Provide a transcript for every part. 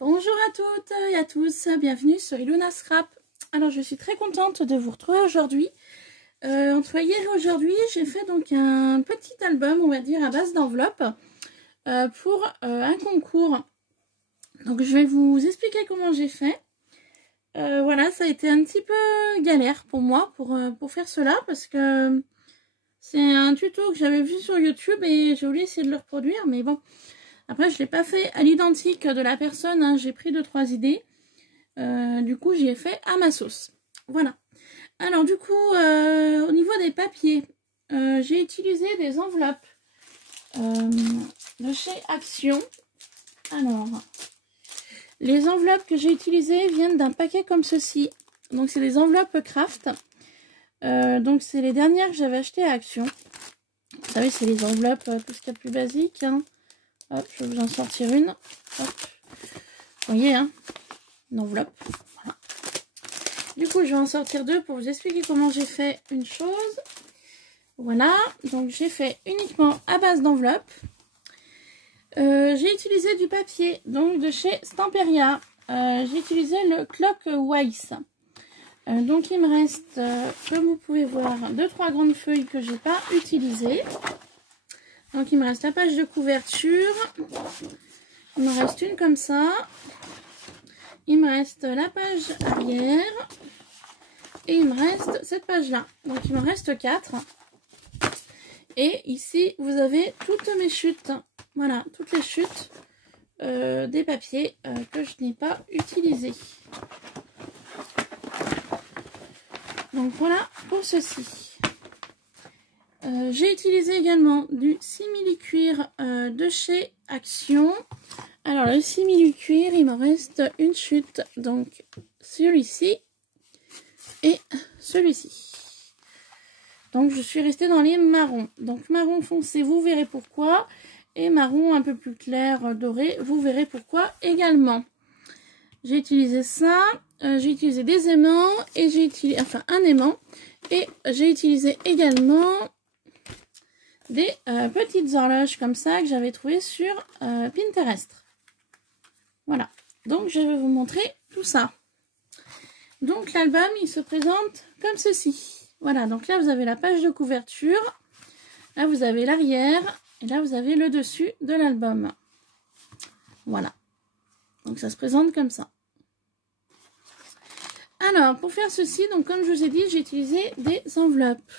Bonjour à toutes et à tous, bienvenue sur Ilona Scrap. Alors je suis très contente de vous retrouver aujourd'hui. Entre hier et aujourd'hui, j'ai fait donc un petit album, on va dire, à base d'enveloppe pour un concours. Donc je vais vous expliquer comment j'ai fait. Voilà, ça a été un petit peu galère pour moi pour faire cela parce que c'est un tuto que j'avais vu sur YouTube et j'ai voulu essayer de le reproduire, mais bon. Après, je ne l'ai pas fait à l'identique de la personne, hein. J'ai pris 2-3 idées. Du coup, j'y ai fait à ma sauce. Voilà. Alors, du coup, au niveau des papiers, j'ai utilisé des enveloppes de chez Action. Alors, les enveloppes que j'ai utilisées viennent d'un paquet comme ceci. Donc, c'est des enveloppes Craft. Donc, c'est les dernières que j'avais achetées à Action. Vous savez, c'est les enveloppes, tout ce qu'il y a de plus basique, hein. Hop, je vais vous en sortir une. Hop. Vous voyez, hein, une enveloppe. Voilà. Du coup, je vais en sortir deux pour vous expliquer comment j'ai fait une chose. Voilà, donc j'ai fait uniquement à base d'enveloppe. J'ai utilisé du papier, donc de chez Stamperia. J'ai utilisé le Clockwise. Donc il me reste, comme vous pouvez voir, 2-3 grandes feuilles que j'ai pas utilisées. Donc, il me reste la page de couverture. Il me reste une comme ça. Il me reste la page arrière. Et il me reste cette page-là. Donc, il me reste 4. Et ici, vous avez toutes mes chutes. Voilà, toutes les chutes des papiers que je n'ai pas utilisés. Donc, voilà pour ceci. J'ai utilisé également du simili-cuir de chez Action. Alors le simili-cuir, il me reste une chute, donc celui-ci et celui-ci. Donc je suis restée dans les marrons. Donc marron foncé, vous verrez pourquoi. Et marron un peu plus clair, doré, vous verrez pourquoi également. J'ai utilisé ça. J'ai utilisé des aimants et j'ai utilisé, enfin un aimant. Et j'ai utilisé également des petites horloges comme ça que j'avais trouvées sur Pinterest. Voilà, donc je vais vous montrer tout ça. Donc l'album, il se présente comme ceci. Voilà, donc là vous avez la page de couverture, là vous avez l'arrière, et là vous avez le dessus de l'album. Voilà, donc ça se présente comme ça. Alors, pour faire ceci, donc comme je vous ai dit, j'ai utilisé des enveloppes.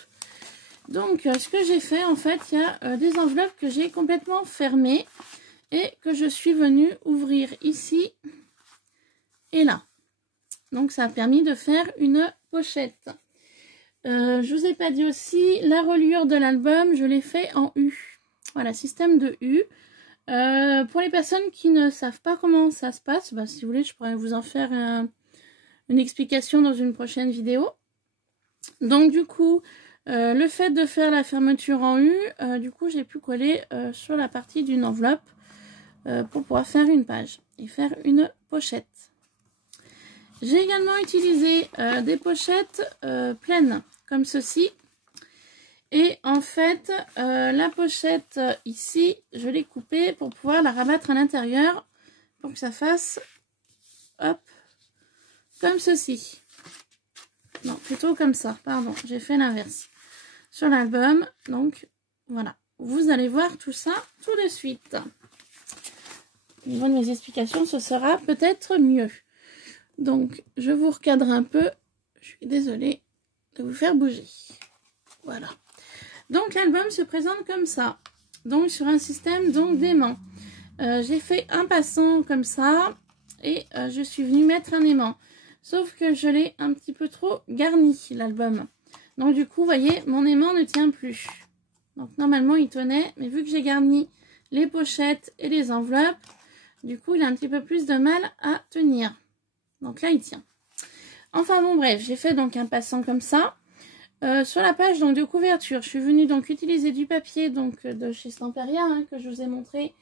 Donc, ce que j'ai fait, en fait, il y a des enveloppes que j'ai complètement fermées et que je suis venue ouvrir ici et là. Donc, ça a permis de faire une pochette. Je vous ai pas dit aussi, la reliure de l'album, je l'ai fait en U. Voilà, système de U. Pour les personnes qui ne savent pas comment ça se passe, bah, si vous voulez, je pourrais vous en faire une explication dans une prochaine vidéo. Donc, du coup... le fait de faire la fermeture en U, du coup j'ai pu coller sur la partie d'une enveloppe pour pouvoir faire une page et faire une pochette. J'ai également utilisé des pochettes pleines comme ceci. Et en fait, la pochette ici, je l'ai coupée pour pouvoir la rabattre à l'intérieur pour que ça fasse, hop, comme ceci. Non, plutôt comme ça, pardon, j'ai fait l'inverse. Sur l'album, donc voilà. Vous allez voir tout ça tout de suite. Au niveau de mes explications, ce sera peut-être mieux. Donc, je vous recadre un peu. Je suis désolée de vous faire bouger. Voilà. Donc, l'album se présente comme ça. Donc, sur un système d'aimant. J'ai fait un passant comme ça. Et je suis venue mettre un aimant. Sauf que je l'ai un petit peu trop garni, l'album. Donc du coup, vous voyez, mon aimant ne tient plus. Donc normalement, il tenait. Mais vu que j'ai garni les pochettes et les enveloppes, du coup, il a un petit peu plus de mal à tenir. Donc là, il tient. Enfin bon, bref, j'ai fait donc un passant comme ça. Sur la page donc de couverture, je suis venue donc utiliser du papier donc de chez Stamperia, hein, que je vous ai montré,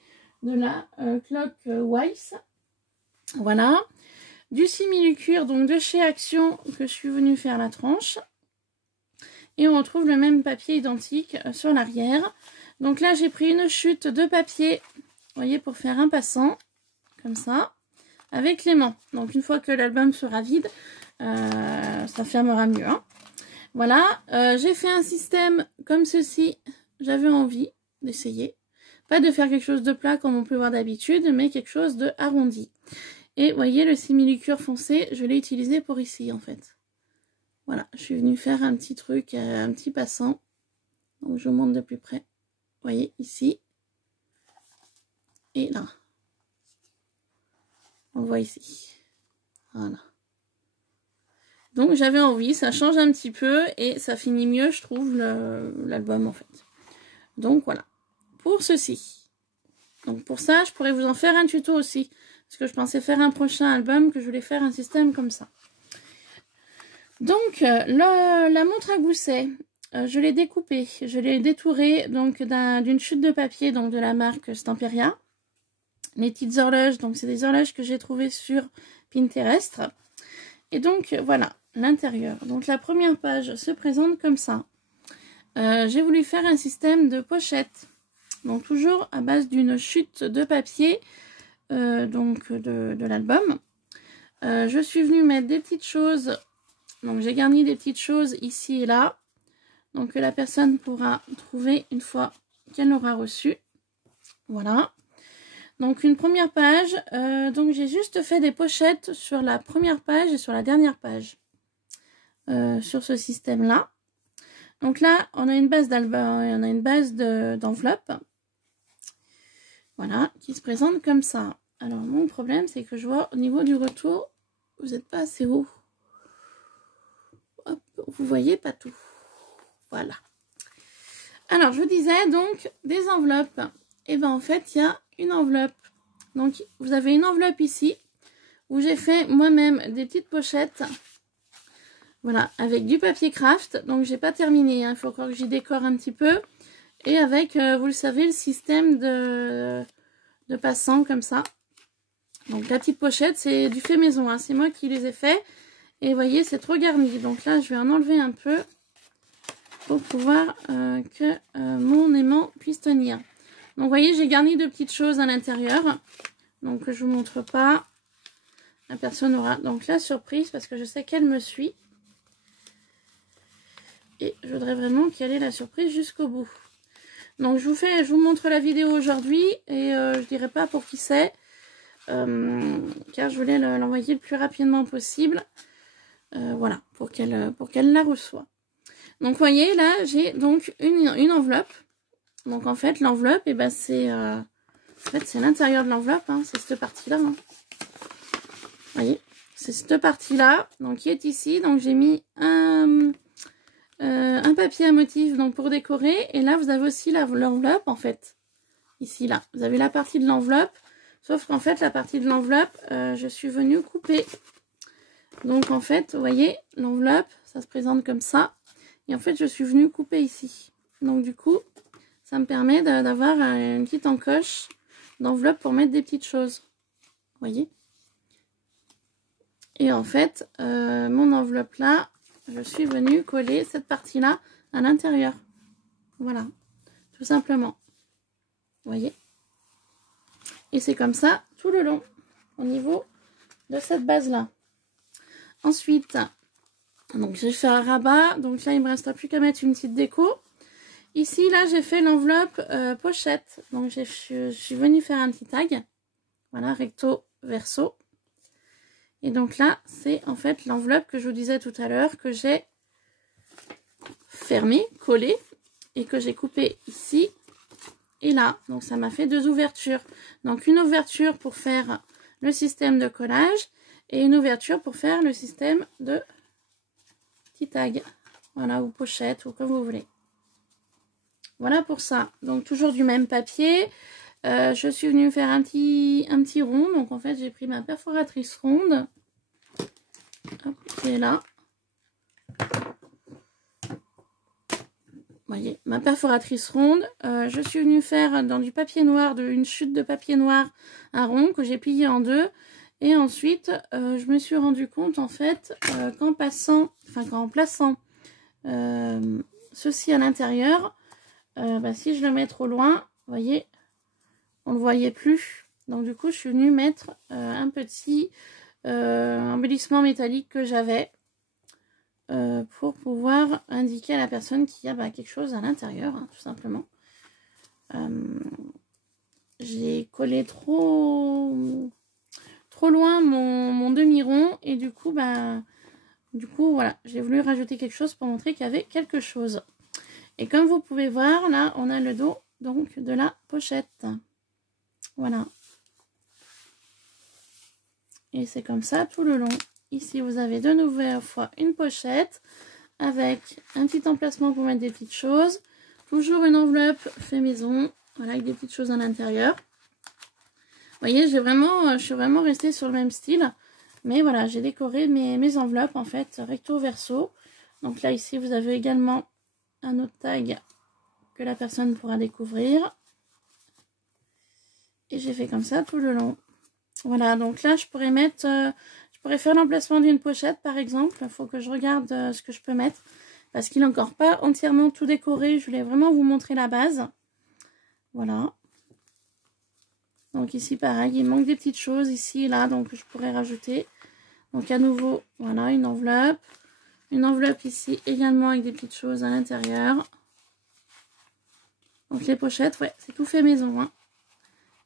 de la Clockwise. Voilà. Du simili-cuir donc de chez Action que je suis venue faire la tranche. Et on retrouve le même papier identique sur l'arrière. Donc là, j'ai pris une chute de papier, vous voyez, pour faire un passant, comme ça. avec l'aimant. Donc une fois que l'album sera vide, ça fermera mieux. Hein. Voilà, j'ai fait un système comme ceci. J'avais envie d'essayer. Pas de faire quelque chose de plat comme on peut voir d'habitude, mais quelque chose de arrondi. Et vous voyez, le simili-cuir foncé, je l'ai utilisé pour ici en fait. Voilà, je suis venue faire un petit truc, un petit passant. Donc je vous montre de plus près. Vous voyez, ici. Et là. On voit ici. Voilà. Donc j'avais envie, ça change un petit peu et ça finit mieux, je trouve, l'album en fait. Donc voilà. Pour ceci. Donc pour ça, je pourrais vous en faire un tuto aussi. Parce que je pensais faire un prochain album, que je voulais faire un système comme ça. Donc la montre à gousset, je l'ai découpée. Je l'ai détourée donc d'une chute de papier donc de la marque Stamperia. Les petites horloges, donc c'est des horloges que j'ai trouvées sur Pinterest. Et donc voilà l'intérieur. Donc la première page se présente comme ça. J'ai voulu faire un système de pochette. Donc toujours à base d'une chute de papier donc de l'album. Je suis venue mettre des petites choses. Donc j'ai garni des petites choses ici et là. Donc que la personne pourra trouver une fois qu'elle l'aura reçu. Voilà. Donc une première page, donc j'ai juste fait des pochettes sur la première page et sur la dernière page sur ce système là. Donc là on a une base d'album, on a une base d'enveloppe, voilà, qui se présente comme ça. Alors mon problème c'est que je vois au niveau du retour, vous n'êtes pas assez haut. Hop, vous voyez pas tout. Voilà. Alors je vous disais donc des enveloppes. Et ben en fait il y a une enveloppe. Donc vous avez une enveloppe ici où j'ai fait moi-même des petites pochettes. Voilà, avec du papier craft. Donc j'ai pas terminé, hein. Il faut encore que j'y décore un petit peu. Et avec, vous le savez, le système de passant comme ça. Donc la petite pochette, c'est du fait maison, hein. C'est moi qui les ai fait. Et vous voyez, c'est trop garni. Donc là, je vais en enlever un peu pour pouvoir que mon aimant puisse tenir. Donc vous voyez, j'ai garni de petites choses à l'intérieur. Donc je vous montre pas. La personne aura donc la surprise parce que je sais qu'elle me suit. Et je voudrais vraiment qu'elle ait la surprise jusqu'au bout. Donc je vous montre la vidéo aujourd'hui et je dirai pas pour qui c'est. Car je voulais l'envoyer le plus rapidement possible. Voilà, pour qu'elle la reçoive. Donc vous voyez, là j'ai donc une enveloppe. Donc en fait l'enveloppe, et ben c'est l'intérieur de l'enveloppe, hein, c'est cette partie-là. Hein. Vous voyez, c'est cette partie-là, donc qui est ici. Donc j'ai mis un papier à motif donc pour décorer. Et là vous avez aussi l'enveloppe en fait. Ici là, vous avez la partie de l'enveloppe. Sauf qu'en fait la partie de l'enveloppe, je suis venue couper. Donc en fait, vous voyez, l'enveloppe, ça se présente comme ça. Et en fait, je suis venue couper ici. Donc du coup, ça me permet d'avoir une petite encoche d'enveloppe pour mettre des petites choses. Vous voyez? Et en fait, mon enveloppe là, je suis venue coller cette partie-là à l'intérieur. Voilà, tout simplement. Vous voyez? Et c'est comme ça tout le long, au niveau de cette base-là. Ensuite, donc j'ai fait un rabat. Donc là, il ne me reste plus qu'à mettre une petite déco. Ici, là, j'ai fait l'enveloppe pochette. Donc je suis venue faire un petit tag. Voilà, recto, verso. Et donc là, c'est en fait l'enveloppe que je vous disais tout à l'heure, que j'ai fermée, collée, et que j'ai coupée ici et là. Donc ça m'a fait deux ouvertures. Donc une ouverture pour faire le système de collage et une ouverture pour faire le système de petit tag. Voilà, ou pochette, ou comme vous voulez. Voilà pour ça. Donc toujours du même papier. Je suis venue faire un petit rond. Donc en fait, j'ai pris ma perforatrice ronde. Hop, qui est là. Vous voyez, ma perforatrice ronde. Je suis venue faire dans du papier noir, une chute de papier noir, un rond que j'ai plié en deux. Et ensuite, je me suis rendu compte en fait qu'en plaçant ceci à l'intérieur, si je le mets trop loin, vous voyez, on ne le voyait plus. Donc du coup, je suis venue mettre un petit embellissement métallique que j'avais pour pouvoir indiquer à la personne qu'il y a quelque chose à l'intérieur, hein, tout simplement. J'ai collé trop loin mon demi-rond et du coup, voilà, j'ai voulu rajouter quelque chose pour montrer qu'il y avait quelque chose. Et comme vous pouvez voir, là, on a le dos donc de la pochette. Voilà. Et c'est comme ça tout le long. Ici, vous avez de nouvelle fois une pochette avec un petit emplacement pour mettre des petites choses. Toujours une enveloppe fait maison, voilà, avec des petites choses à l'intérieur. Vous voyez, je suis vraiment restée sur le même style. Mais voilà, j'ai décoré mes enveloppes, en fait, recto verso. Donc là, ici, vous avez également un autre tag que la personne pourra découvrir. Et j'ai fait comme ça tout le long. Voilà, donc là, je pourrais faire l'emplacement d'une pochette, par exemple. Il faut que je regarde ce que je peux mettre. Parce qu'il n'est encore pas entièrement tout décoré. Je voulais vraiment vous montrer la base. Voilà. Donc ici, pareil, il manque des petites choses ici et là, donc je pourrais rajouter. Donc à nouveau, voilà, une enveloppe. Une enveloppe ici également avec des petites choses à l'intérieur. Donc les pochettes, ouais, c'est tout fait maison. Hein.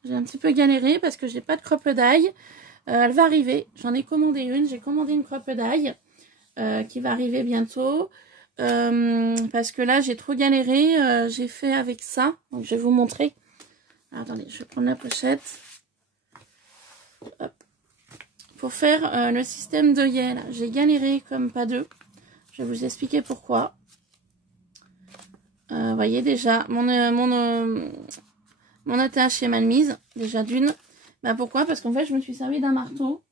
J'ai un petit peu galéré parce que j'ai pas de crocodile. Elle va arriver. J'en ai commandé une. J'ai commandé une crocodile qui va arriver bientôt. Parce que là, j'ai trop galéré. J'ai fait avec ça. Donc je vais vous montrer. Alors, attendez, je vais prendre la pochette. Hop. Pour faire le système d'œillet, j'ai galéré comme pas deux. Je vais vous expliquer pourquoi. Vous voyez déjà, mon attache est mal mise, déjà d'une. Pourquoi? Parce qu'en fait, je me suis servi d'un marteau.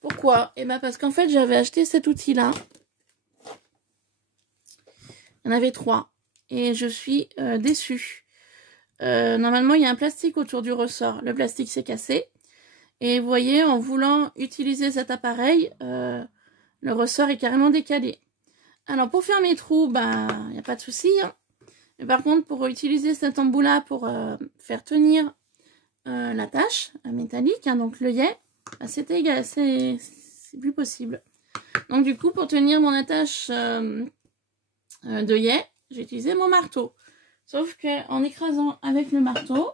Pourquoi? Parce qu'en fait, j'avais acheté cet outil-là. Il y en avait 3. Et je suis déçue. Normalement, il y a un plastique autour du ressort. Le plastique s'est cassé. Et vous voyez, en voulant utiliser cet appareil, le ressort est carrément décalé. Alors, pour faire mes trous, il n'y a pas de souci. Hein. Mais par contre, pour utiliser cet embout-là pour faire tenir l'attache métallique, hein, donc l'œillet, c'était égal, c'est plus possible. Donc, du coup, pour tenir mon attache d'œillet, j'ai utilisé mon marteau. Sauf qu'en écrasant avec le marteau,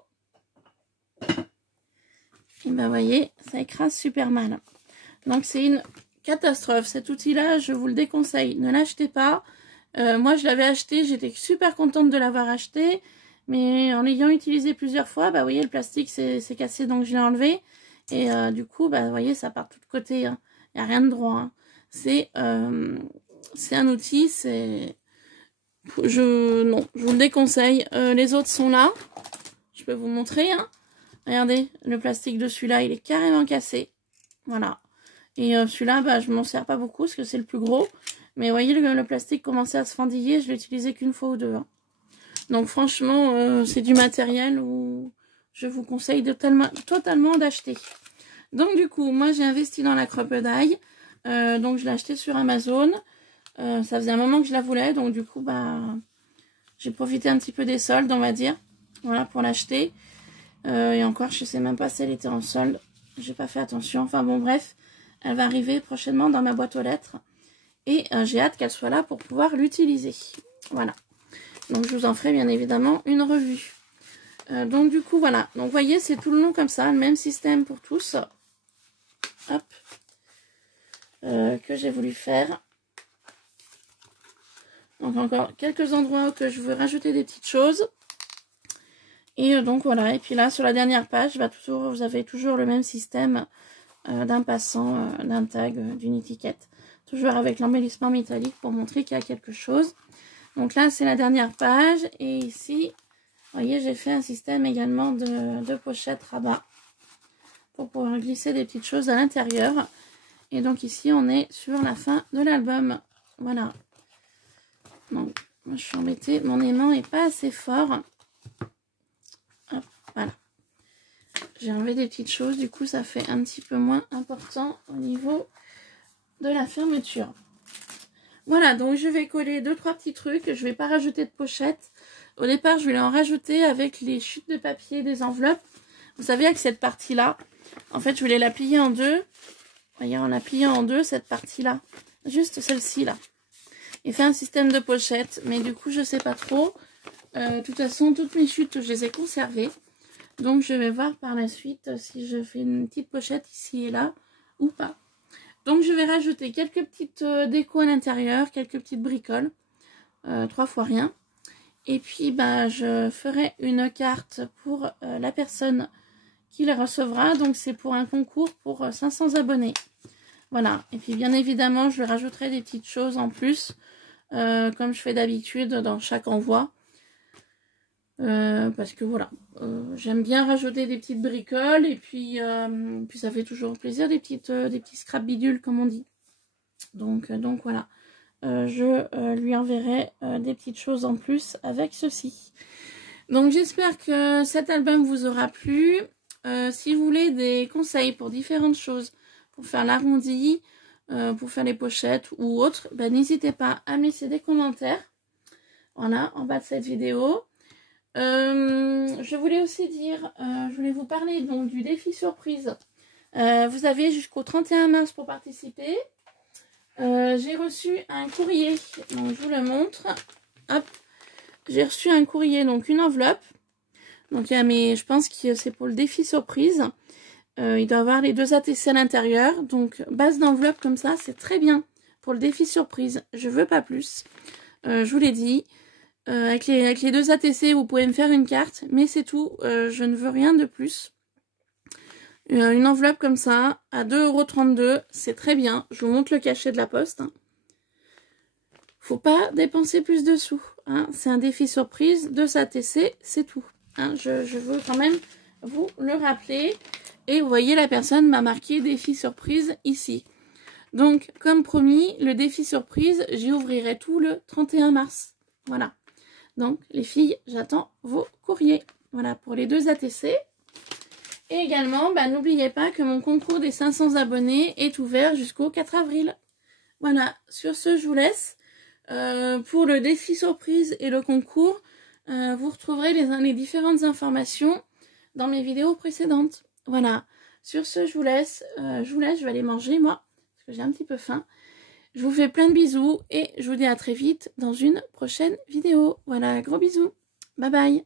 et vous voyez, ça écrase super mal. Donc c'est une catastrophe. Cet outil-là, je vous le déconseille. Ne l'achetez pas. Moi, je l'avais acheté. J'étais super contente de l'avoir acheté. Mais en l'ayant utilisé plusieurs fois, vous voyez, le plastique s'est cassé, donc je l'ai enlevé. Et du coup, vous voyez, ça part de tous côtés. Hein. Il n'y a rien de droit. Hein. C'est un outil, non, je vous le déconseille. Les autres sont là. Je peux vous montrer. Hein. Regardez, le plastique de celui-là, il est carrément cassé. Voilà. Et celui-là, je m'en sers pas beaucoup parce que c'est le plus gros. Mais vous voyez, le plastique commençait à se fendiller. Je l'ai utilisé qu'une fois ou deux. Hein. Donc franchement, c'est du matériel où je vous conseille totalement d'acheter. Donc du coup, moi j'ai investi dans la crocodile. Donc je l'ai acheté sur Amazon. Ça faisait un moment que je la voulais. Donc du coup, j'ai profité un petit peu des soldes, on va dire. Voilà, pour l'acheter. Et encore, je sais même pas si elle était en solde. J'ai pas fait attention. Enfin bon, bref. Elle va arriver prochainement dans ma boîte aux lettres. Et j'ai hâte qu'elle soit là pour pouvoir l'utiliser. Voilà. Donc je vous en ferai bien évidemment une revue. Donc du coup, voilà. Donc vous voyez, c'est tout le long comme ça. Le même système pour tous. Hop. Que j'ai voulu faire. Donc encore quelques endroits où je veux rajouter des petites choses. Et donc voilà, et puis là sur la dernière page, vous avez toujours le même système d'un passant, d'un tag, d'une étiquette. Toujours avec l'embellissement métallique pour montrer qu'il y a quelque chose. Donc là c'est la dernière page. Et ici, vous voyez, j'ai fait un système également de pochette rabat. Pour pouvoir glisser des petites choses à l'intérieur. Et donc ici on est sur la fin de l'album. Voilà. Donc moi je suis embêtée, mon aimant n'est pas assez fort. Hop, voilà. J'ai enlevé des petites choses, du coup ça fait un petit peu moins important au niveau de la fermeture. Voilà, donc je vais coller 2-3 petits trucs. Je vais pas rajouter de pochette. Au départ, je voulais en rajouter avec les chutes de papier des enveloppes. Vous savez, avec cette partie-là, en fait, je voulais la plier en deux. Voyez, on l'a plié en deux, cette partie-là. Juste celle-ci, là. Et fait un système de pochette. Mais du coup, je sais pas trop. De toute façon, toutes mes chutes, je les ai conservées. Donc, je vais voir par la suite si je fais une petite pochette ici et là ou pas. Donc, je vais rajouter quelques petites décos à l'intérieur, quelques petites bricoles. 3 fois rien. Et puis, bah, je ferai une carte pour la personne qui les recevra. Donc, c'est pour un concours pour 500 abonnés. Voilà. Et puis, bien évidemment, je rajouterai des petites choses en plus, comme je fais d'habitude dans chaque envoi. Parce que voilà, j'aime bien rajouter des petites bricoles. Et puis ça fait toujours plaisir, des petits scrap bidules, comme on dit. Donc voilà. Je lui enverrai des petites choses en plus avec ceci. Donc j'espère que cet album vous aura plu. Si vous voulez des conseils pour différentes choses, pour faire l'arrondi, pour faire les pochettes ou autres, ben, n'hésitez pas à me laisser des commentaires. Voilà, en bas de cette vidéo. Je voulais aussi dire, je voulais vous parler donc du défi surprise. Vous avez jusqu'au 31 mars pour participer. J'ai reçu un courrier, donc je vous le montre. Hop, j'ai reçu un courrier, donc une enveloppe. Donc il y a je pense que c'est pour le défi surprise. Il doit avoir les 2 ATC à l'intérieur. Donc base d'enveloppe comme ça, c'est très bien pour le défi surprise. Je veux pas plus. Je vous l'ai dit. Avec les 2 ATC, vous pouvez me faire une carte, mais c'est tout. Je ne veux rien de plus. Une enveloppe comme ça, à 2,32 €, c'est très bien. Je vous montre le cachet de la poste. Faut pas dépenser plus de sous. Hein. C'est un défi surprise, 2 ATC, c'est tout. Hein. Je veux quand même vous le rappeler. Et vous voyez, la personne m'a marqué défi surprise ici. Donc, comme promis, le défi surprise, j'y ouvrirai tout le 31 mars. Voilà. Donc, les filles, j'attends vos courriers. Voilà, pour les 2 ATC. Et également, bah, n'oubliez pas que mon concours des 500 abonnés est ouvert jusqu'au 4 avril. Voilà, sur ce, je vous laisse. Pour le défi surprise et le concours, vous retrouverez les différentes informations dans mes vidéos précédentes. Voilà, sur ce, je vous laisse, je vais aller manger, moi, parce que j'ai un petit peu faim. Je vous fais plein de bisous et je vous dis à très vite dans une prochaine vidéo. Voilà, gros bisous. Bye bye.